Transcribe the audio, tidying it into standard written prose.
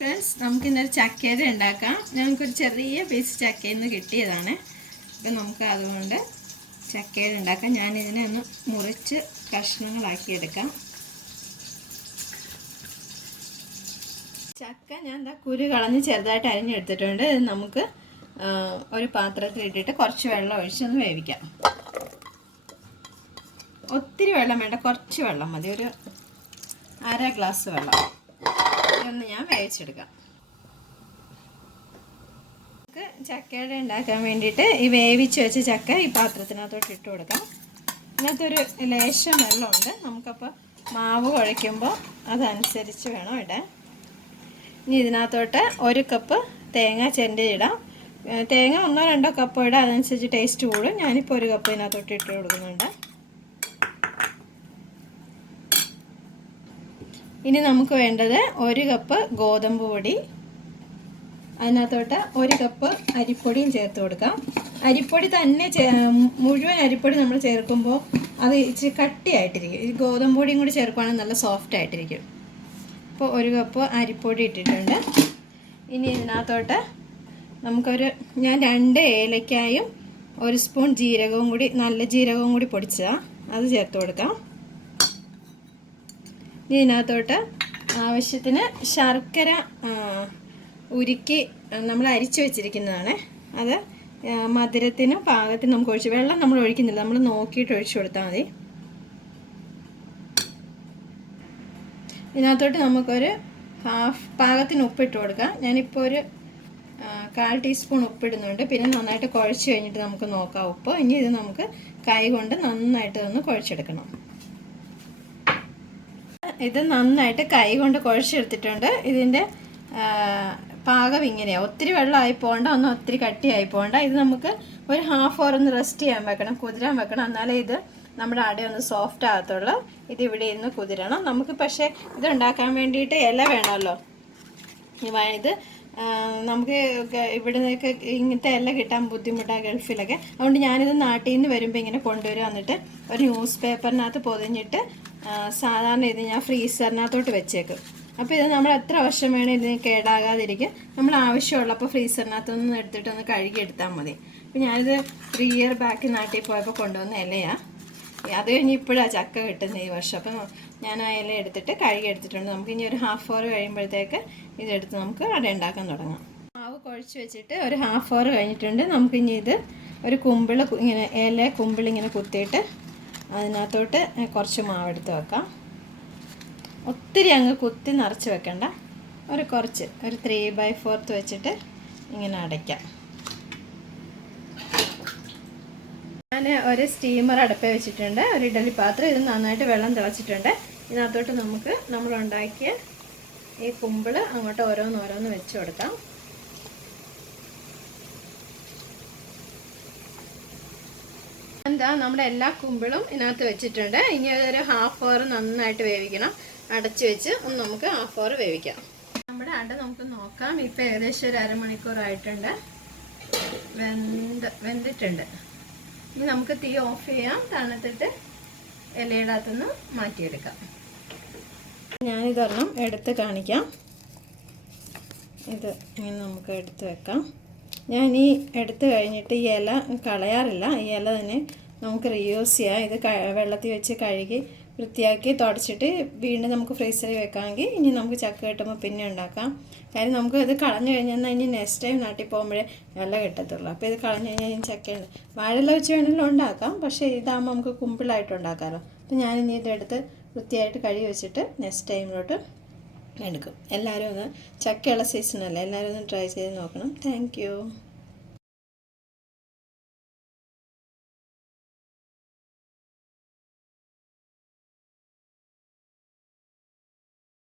Friends, നമുക്കിന്നൊരു ചക്കയുടെ ഉണ്ടാക്കാം. ഞങ്ങൾക്കൊരു ചെറിയ പീസ് ചക്കയിൽ നിന്ന് കിട്ടിയതാണ്. അപ്പം നമുക്ക് അതുകൊണ്ട് ചക്കയുടെ ഉണ്ടാക്കാം. ഞാനിതിനെ ഒന്ന് മുറിച്ച് കഷ്ണങ്ങളാക്കിയെടുക്കാം. ചക്ക ഞാൻ കുരു കളഞ്ഞ് ചെറുതായിട്ട് അരിഞ്ഞെടുത്തിട്ടുണ്ട്. ഇത് നമുക്ക് ഒരു പാത്രത്തിൽ ഇട്ടിട്ട് കുറച്ച് വെള്ളം ഒഴിച്ചൊന്ന് വേവിക്കാം. ഒത്തിരി വെള്ളം വേണ്ട, കുറച്ച് വെള്ളം മതി. ഒരു അര ഗ്ലാസ് വെള്ളം. ഇതൊന്ന് ഞാൻ വേവിച്ചെടുക്കാം. നമുക്ക് ചക്കയുടെ ഉണ്ടാക്കാൻ വേണ്ടിയിട്ട് ഈ വേവിച്ച് വെച്ച ചക്ക ഈ പാത്രത്തിനകത്തോട്ട് ഇട്ട് കൊടുക്കാം. ഇതിനകത്തൊരു ലേശം വെള്ളമുണ്ട്. നമുക്കപ്പോൾ മാവ് കുഴയ്ക്കുമ്പോൾ അതനുസരിച്ച് വേണം ഇടാൻ. ഇനി ഇതിനകത്തോട്ട് ഒരു കപ്പ് തേങ്ങ ചിരണ്ടി ഇടാം. തേങ്ങ 1-2 കപ്പ് ഇടാം, അതനുസരിച്ച് ടേസ്റ്റ് കൂടും. ഞാനിപ്പോൾ ഒരു കപ്പ് ഇതിനകത്തോട്ട് ഇട്ട് കൊടുക്കുന്നുണ്ട്. ഇനി നമുക്ക് വേണ്ടത് 1 കപ്പ് ഗോതമ്പ് പൊടി, അതിനകത്തോട്ട് 1 കപ്പ് അരിപ്പൊടിയും ചേർത്ത് കൊടുക്കാം. അരിപ്പൊടി തന്നെ മുഴുവൻ അരിപ്പൊടി നമ്മൾ ചേർക്കുമ്പോൾ അത് ഇച്ചിരി കട്ടിയായിട്ടിരിക്കും. ഈ ഗോതമ്പ് പൊടിയും കൂടി ചേർക്കുകയാണെങ്കിൽ നല്ല സോഫ്റ്റ് ആയിട്ടിരിക്കും. അപ്പോൾ 1 കപ്പ് അരിപ്പൊടി ഇട്ടിട്ടുണ്ട്. ഇനി ഇതിനകത്തോട്ട് ഞാൻ 2 ഏലക്കായും 1 സ്പൂൺ ജീരകവും കൂടി, നല്ല ജീരകവും കൂടി പൊടിച്ചതാണ്, അത് ചേർത്ത് കൊടുക്കാം. ഇതിനകത്തോട്ട് ആവശ്യത്തിന് ശർക്കര ഉരുക്കി നമ്മൾ അരിച്ചു വെച്ചിരിക്കുന്നതാണ്. അത് മധുരത്തിനും പാകത്തിനും നമുക്ക് ഒഴിച്ച്, വെള്ളം നമ്മൾ ഒഴിക്കുന്നില്ല, നമ്മൾ നോക്കിയിട്ട് ഒഴിച്ചു കൊടുത്താൽ മതി. ഇതിനകത്തോട്ട് നമുക്കൊരു പാകത്തിന് ഉപ്പിട്ട് കൊടുക്കാം. ഞാനിപ്പോൾ ഒരു 1/4 ടീസ്പൂൺ ഉപ്പിടുന്നുണ്ട്. പിന്നെ നന്നായിട്ട് കുഴച്ച് കഴിഞ്ഞിട്ട് നമുക്ക് നോക്കാം ഉപ്പ്. ഇനി ഇത് നമുക്ക് കൈ കൊണ്ട് നന്നായിട്ട് ഒന്ന് കുഴച്ചെടുക്കണം. ഇത് നന്നായിട്ട് കൈ കൊണ്ട് കുഴച്ചെടുത്തിട്ടുണ്ട്. ഇതിൻ്റെ പാകം ഇങ്ങനെയാണ്. ഒത്തിരി വെള്ളമായി പോകണ്ട, ഒന്നും ഒത്തിരി കട്ടിയായി പോകണ്ട. ഇത് നമുക്ക് ഒരു ഹാഫ് അവർ ഒന്ന് റെസ്റ്റ് ചെയ്യാൻ വെക്കണം, കുതിരാൻ വെക്കണം. എന്നാലേ ഇത് നമ്മുടെ അട ഒന്ന് സോഫ്റ്റ് ആകത്തുള്ളൂ. ഇത് ഇവിടെ ഇരുന്ന് കുതിരണം. നമുക്ക് പക്ഷേ ഇത് ഉണ്ടാക്കാൻ വേണ്ടിയിട്ട് ഇല വേണമല്ലോ. ഇത് നമുക്ക് ഇവിടെ നിന്നൊക്കെ ഇങ്ങനത്തെ ഇല കിട്ടാൻ ബുദ്ധിമുട്ടാണ് ഗൾഫിലൊക്കെ. അതുകൊണ്ട് ഞാനിത് നാട്ടിൽ നിന്ന് വരുമ്പോൾ ഇങ്ങനെ കൊണ്ടുവരും. എന്നിട്ട് ഒരു ന്യൂസ് പേപ്പറിനകത്ത് പൊതിഞ്ഞിട്ട് സാധാരണ ഇത് ഞാൻ ഫ്രീസറിനകത്തോട്ട് വെച്ചേക്കും. അപ്പോൾ ഇത് നമ്മൾ എത്ര വർഷം വേണം ഇതിന് കേടാകാതിരിക്കും. നമ്മൾ ആവശ്യമുള്ളപ്പോൾ ഫ്രീസറിനകത്തൊന്ന് എടുത്തിട്ടൊന്ന് കഴുകിയെടുത്താൽ മതി. അപ്പോൾ ഞാനിത് 3 ഇയർ ബാക്ക് നാട്ടിൽ പോയപ്പോൾ കൊണ്ടുവന്ന ഇലയാണ്. അത് കഴിഞ്ഞ് ഇപ്പോഴാണ് ചക്ക കിട്ടുന്നത് ഈ വർഷം. അപ്പോൾ ഞാൻ ആ ഇല എടുത്തിട്ട് കഴുകിയെടുത്തിട്ടുണ്ട്. നമുക്ക് ഇനി ഒരു ഹാഫ് അവർ കഴിയുമ്പോഴത്തേക്ക് ഇതെടുത്ത് നമുക്ക് അട ഉണ്ടാക്കാൻ തുടങ്ങാം. മാവ് കുഴച്ച് വെച്ചിട്ട് ഒരു ഹാഫ് അവർ കഴിഞ്ഞിട്ടുണ്ട്. നമുക്കിനി ഇത് ഒരു കുമ്പിൾ ഇങ്ങനെ കുമ്പിളിങ്ങനെ കുത്തിയിട്ട് അതിനകത്തോട്ട് കുറച്ച് മാവെടുത്ത് വെക്കാം. ഒത്തിരി അങ്ങ് കുത്തി നിറച്ച് വെക്കണ്ട, ഒരു 3/4 വെച്ചിട്ട് ഇങ്ങനെ അടയ്ക്കാം. ഞാൻ ഒരു സ്റ്റീമർ അടുപ്പേ വെച്ചിട്ടുണ്ട്, ഒരു ഇഡലി പാത്രം. ഇത് നന്നായിട്ട് വെള്ളം തിളച്ചിട്ടുണ്ട്. ഇതിനകത്തോട്ട് നമുക്ക് നമ്മളുണ്ടാക്കിയ ഈ കുമ്പിൾ അങ്ങോട്ട് ഓരോന്നോരോന്ന് വെച്ച് കൊടുക്കാം. നമ്മുടെ എല്ലാ കുമ്പിളും ഇതിനകത്ത് വെച്ചിട്ടുണ്ട്. ഇനി ഒരു ഹാഫ് അവർ നന്നായിട്ട് വേവിക്കണം. അടച്ചു വെച്ച് ഒന്ന് നമുക്ക് ഹാഫ് അവർ വേവിക്കാം. നമ്മുടെ അട നമുക്ക് നോക്കാം. ഇപ്പം ഏകദേശം ഒരു അരമണിക്കൂറായിട്ടുണ്ട്, വെന്തിട്ടുണ്ട്. ഇനി നമുക്ക് തീ ഓഫ് ചെയ്യാം. തണുത്തിട്ട് ഇലയുടെ അകത്തുനിന്ന് മാറ്റിയെടുക്കാം. ഞാനിതൊരെണ്ണം എടുത്ത് കാണിക്കാം. ഇത് ഇങ്ങനെ നമുക്ക് എടുത്ത് വെക്കാം. ഞാൻ ഈ എടുത്ത് കഴിഞ്ഞിട്ട് ഈ ഇല കളയാറില്ല. ഈ ഇല തന്നെ നമുക്ക് റീയൂസ് ചെയ്യാം. ഇത് വെള്ളത്തിൽ വെച്ച് കഴുകി വൃത്തിയാക്കി തുടച്ചിട്ട് വീണ്ടും നമുക്ക് ഫ്രീസറിൽ വെക്കാമെങ്കിൽ ഇനി നമുക്ക് ചക്ക കിട്ടുമ്പോൾ പിന്നെ ഉണ്ടാക്കാം. കാര്യം നമുക്ക് ഇത് കളഞ്ഞു കഴിഞ്ഞാൽ ഇനി നെക്സ്റ്റ് ടൈം നാട്ടിൽ പോകുമ്പോഴേ ഇല കിട്ടത്തുള്ളൂ. അപ്പോൾ ഇത് കളഞ്ഞു കഴിഞ്ഞാൽ ഇനി ചക്കയുണ്ട്. വാഴയില വെച്ച് വേണമെങ്കിലും ഉണ്ടാക്കാം, പക്ഷേ ഇതാകുമ്പോൾ നമുക്ക് കുമ്പിളായിട്ട് ഉണ്ടാക്കാമല്ലോ. അപ്പോൾ ഞാനിനി ഇതെടുത്ത് വൃത്തിയായിട്ട് കഴുകി വെച്ചിട്ട് നെക്സ്റ്റ് ടൈമിലോട്ട് എടുക്കും. എല്ലാവരും ഒന്ന്, ചക്കയുള്ള സീസണല്ലേ, എല്ലാവരും ഒന്ന് ട്രൈ ചെയ്ത് നോക്കണം. Thank you.